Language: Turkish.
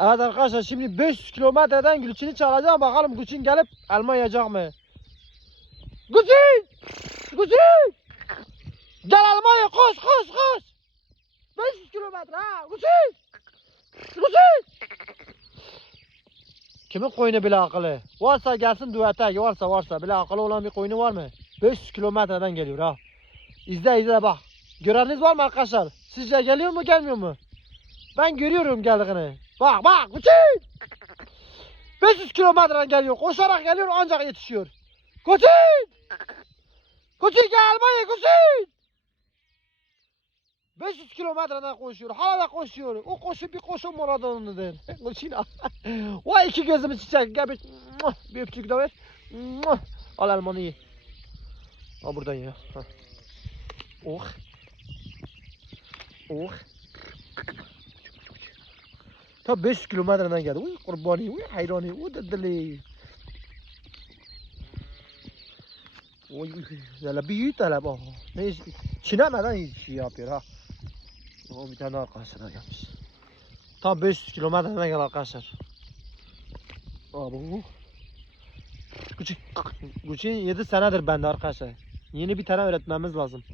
Evet arkadaşlar, şimdi 500 kilometreden Gülçin'i çağıracağım, bakalım Gülçin gelip elma yiyecek mi? Gülçin! Gülçin! Gel elma ye, koş koş koş! 500 kilometre ha, Gülçin! Gülçin! Kimin koyunu bile akıllı? Varsa gelsin düete, varsa bile akıllı olan bir koyunu var mı? 500 kilometreden geliyor ha. İzle bak. Göreniniz var mı arkadaşlar? Sizce geliyor mu gelmiyor mu? Ben görüyorum geldiğini. Bak Gülçin! 500 kilometreden geliyor, koşarak geliyor ancak yetişiyor. Gülçin! Gülçin gel buraya Gülçin! 500 kilometreden koşuyor, hala da koşuyor. O koşu bir koşu maradonudur. Gülçin vay iki gözümü çiçek, gel bir öpücük de ver. Al elmanı ye. Al buradan ye. Oh. Oh. Ta 500 kilometreden geldi. Uy kurbani, uy hayrani, uy dedeli. Oy, böyle büyük talep o. Ne çiğnemeden şey yapıyor ha. O bir tane arkadaşlar gelmiş. Tam 500 kilometreden gel arkadaşlar. Abi Gucci 7 senedir bende arkadaşlar. Yeni bir tane öğretmemiz lazım.